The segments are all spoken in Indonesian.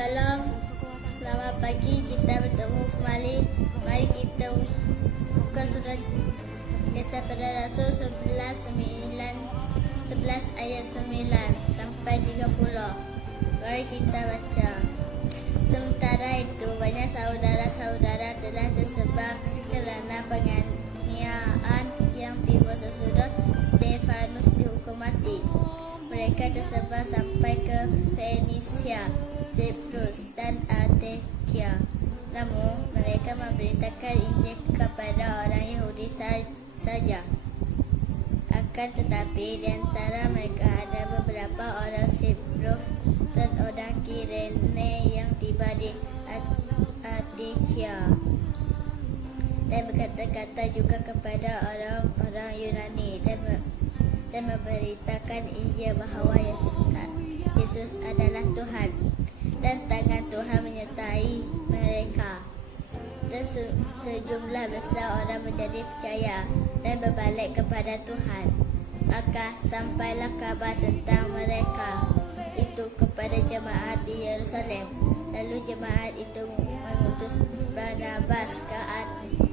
Shalom, selamat pagi. Kita bertemu kembali. Mari kita buka surat Kisah Para Rasul 11 ayat 9 sampai 30. Mari kita baca. Sementara itu banyak saudara-saudara telah tersebar kerana penganiayaan yang timbul sesudah Stefanus dihukum mati. Mereka tersebar sampai ke Fenisia, Siprus dan Antioquia. Namun mereka memberitakan Injil kepada orang Yahudi saja. Akan tetapi di antara mereka ada beberapa orang Siprus dan orang Kirene yang tiba di Antioquia dan berkata-kata juga kepada orang-orang Yunani dan memberitakan Injil bahawa Yesus adalah Tuhan, dan tangan Tuhan menyertai mereka. Dan sejumlah besar orang menjadi percaya dan berbalik kepada Tuhan. Maka sampailah kabar tentang mereka itu kepada jemaat di Yerusalem. Lalu jemaat itu mengutus Barnabas ke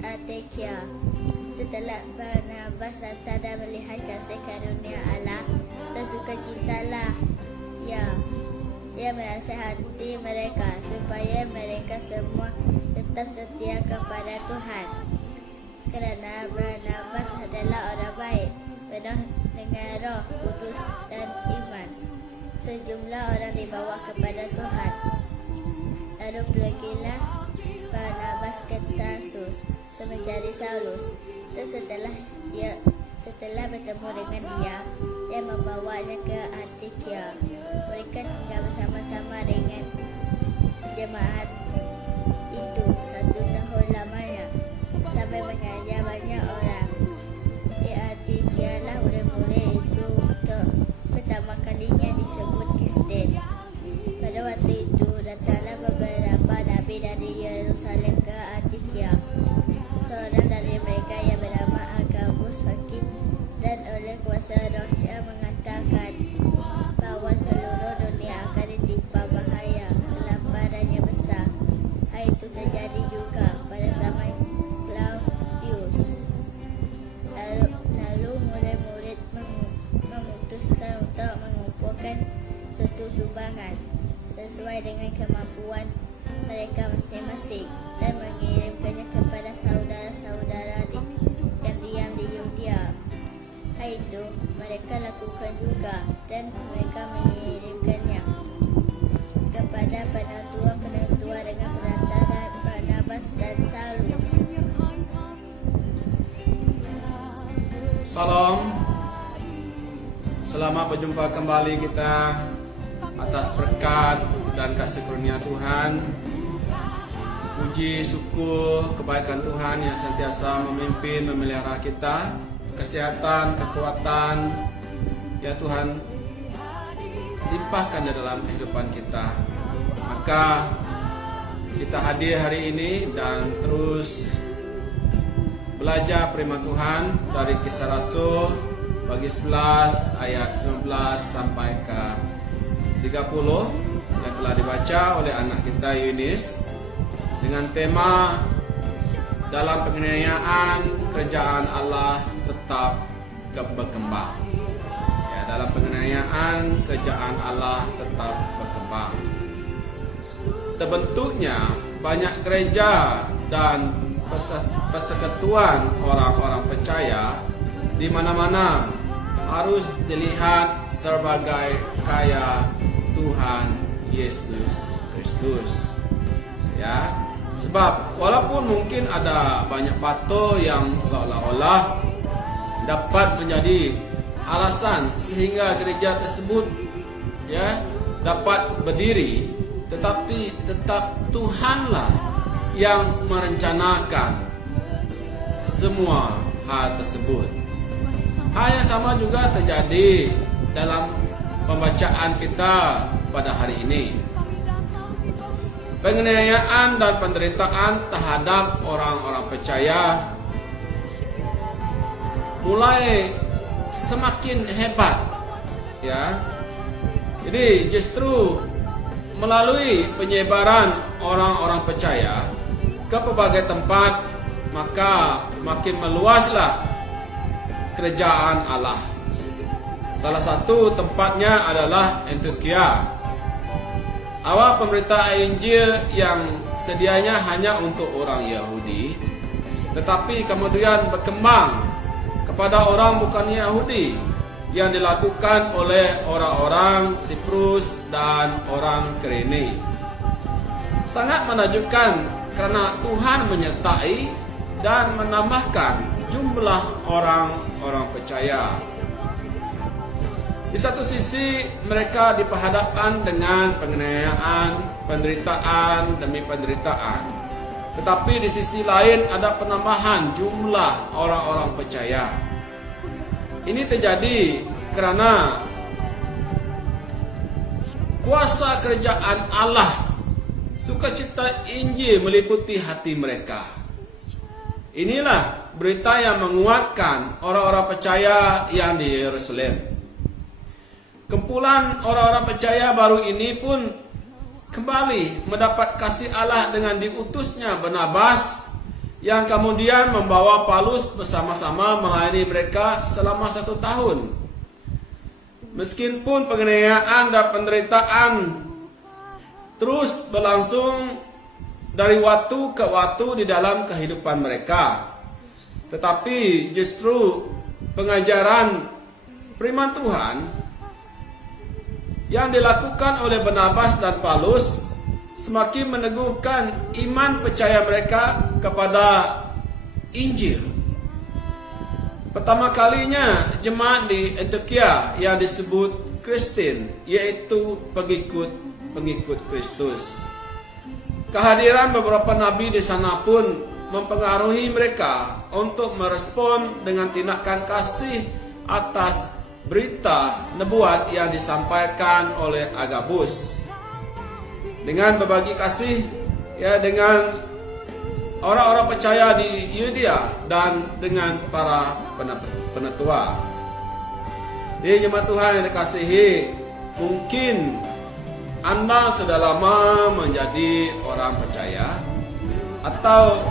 Antioquia. Setelah Barnabas datang dan melihat kasih karunia Allah, bersukacitalah ia menasihati mereka supaya mereka semua tetap setia kepada Tuhan. Kerana Barnabas adalah orang baik, penuh dengan Roh Kudus dan iman. Sejumlah orang dibawa kepada Tuhan. Lalu pergilah Barnabas ke Tarsus untuk mencari Saulus. Dan setelah bertemu dengan dia membawanya ke Antioquia. Mereka tinggal bersama-sama dengan jemaat itu 1 tahun lamanya, sampai mengajar banyak orang. Di Antioquia lah murid-murid itu untuk pertama kalinya disebut Kristen. Pada waktu itu datanglah beberapa nabi dari Yerusalem ke Antioquia. Seorang dari mereka yang bernama Agabus sakit, dan oleh kuasa roh yang mengatakan bahawa seluruh dunia akan ditimpa bahaya kelaparan yang besar. Hal itu terjadi juga pada zaman Claudius. Lalu murid-murid memutuskan untuk mengumpulkan suatu sumbangan sesuai dengan kemampuan mereka masing-masing dan mengirimkannya kepada saudara-saudara yang diam di Yudea. Hal itu mereka lakukan juga, dan mereka mengirimkannya kepada penentua-penentua dengan perantaraan Barnabas dan Saulus. Salam. Selamat berjumpa kembali kita atas berkat dan kasih karunia Tuhan. Puji syukur kebaikan Tuhan yang sentiasa memimpin, memelihara kita, kesehatan, kekuatan, ya Tuhan limpahkan di dalam kehidupan kita. Maka kita hadir hari ini dan terus belajar firman Tuhan dari Kisah Rasul bagi 11 ayat 19 sampai ke 30 yang telah dibaca oleh anak kita Yunis dengan tema dalam penganiayaan kerajaan Allah tetap berkembang. Ya, dalam penganiayaan kerajaan Allah tetap berkembang. Terbentuknya banyak gereja dan persekutuan orang-orang percaya di mana-mana harus dilihat sebagai karya Tuhan Yesus Kristus. Ya, sebab walaupun mungkin ada banyak batu yang seolah-olah dapat menjadi alasan sehingga gereja tersebut ya dapat berdiri, tetapi tetap Tuhanlah yang merencanakan semua hal tersebut. Hal yang sama juga terjadi dalam pembacaan kita pada hari ini. Penganiayaan dan penderitaan terhadap orang-orang percaya mulai semakin hebat, ya. Jadi justru melalui penyebaran orang-orang percaya ke berbagai tempat, maka makin meluaslah kerajaan Allah. Salah satu tempatnya adalah Antioquia. Awal pemberitaan Injil yang sedianya hanya untuk orang Yahudi, tetapi kemudian berkembang kepada orang bukan Yahudi, yang dilakukan oleh orang-orang Siprus dan orang Kirene. Sangat menakjubkan karena Tuhan menyertai dan menambahkan jumlah orang-orang percaya. Di satu sisi mereka diperhadapkan dengan penganiayaan, penderitaan demi penderitaan. Tetapi di sisi lain ada penambahan jumlah orang-orang percaya. Ini terjadi karena kuasa kerajaan Allah, sukacita Injil meliputi hati mereka. Inilah berita yang menguatkan orang-orang percaya yang di Yerusalem. Kumpulan orang-orang percaya baru ini pun kembali mendapat kasih Allah dengan diutusnya Barnabas, yang kemudian membawa Paulus bersama-sama melayani mereka selama 1 tahun. Meskipun penganiayaan dan penderitaan terus berlangsung dari waktu ke waktu di dalam kehidupan mereka, tetapi justru pengajaran firman Tuhan yang dilakukan oleh Barnabas dan Paulus semakin meneguhkan iman percaya mereka kepada Injil. Pertama kalinya jemaat di Antioquia yang disebut Kristen, yaitu pengikut Kristus. Kehadiran beberapa nabi di sana pun mempengaruhi mereka untuk merespon dengan tindakan kasih atas berita nubuat yang disampaikan oleh Agabus. Dengan berbagi kasih dengan orang-orang percaya di Yudea dan dengan para penetua. Di jemaat Tuhan yang dikasihi, mungkin Anda sudah lama menjadi orang percaya, atau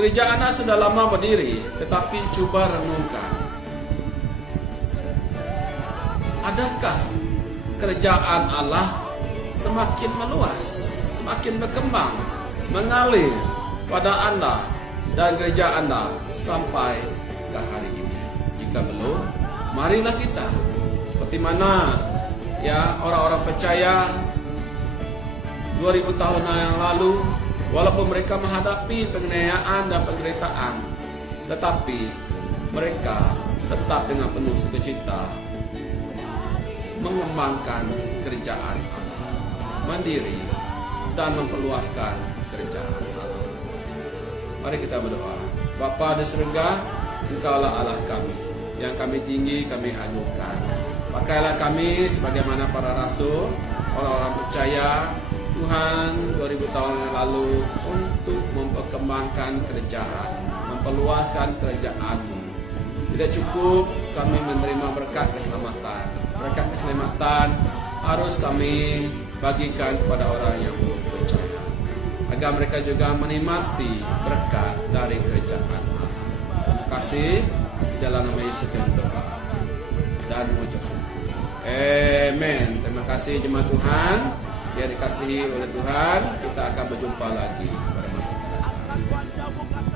gereja Anda sudah lama berdiri, tetapi coba renungkan, adakah kerajaan Allah semakin meluas, semakin berkembang, mengalir pada Anda dan gereja Anda sampai ke hari ini? Jika belum, marilah kita seperti mana orang-orang percaya 2000 tahun yang lalu, walaupun mereka menghadapi penganiayaan dan penderitaan, tetapi mereka tetap dengan penuh sukacita mengembangkan kerajaan Allah, mandiri dan memperluaskan kerajaan Allah. Mari kita berdoa. Bapa di surga, Engkaulah Allah kami, yang kami tinggi, kami anugerahkan. Pakailah kami sebagaimana para rasul, orang-orang percaya Tuhan 2000 tahun yang lalu, untuk memperkembangkan kerajaan, memperluaskan kerajaan-Mu. Tidak cukup kami menerima berkat keselamatan. Berkat keselamatan harus kami bagikan kepada orang yang belum percaya, agar mereka juga menikmati berkat dari kerajaan Allah. Terima kasih, dalam nama Yesus kami berdoa dan mengucap syukur. Amen. Terima kasih jemaat Tuhan yang dikasihi oleh Tuhan. Kita akan berjumpa lagi pada masa akan datang.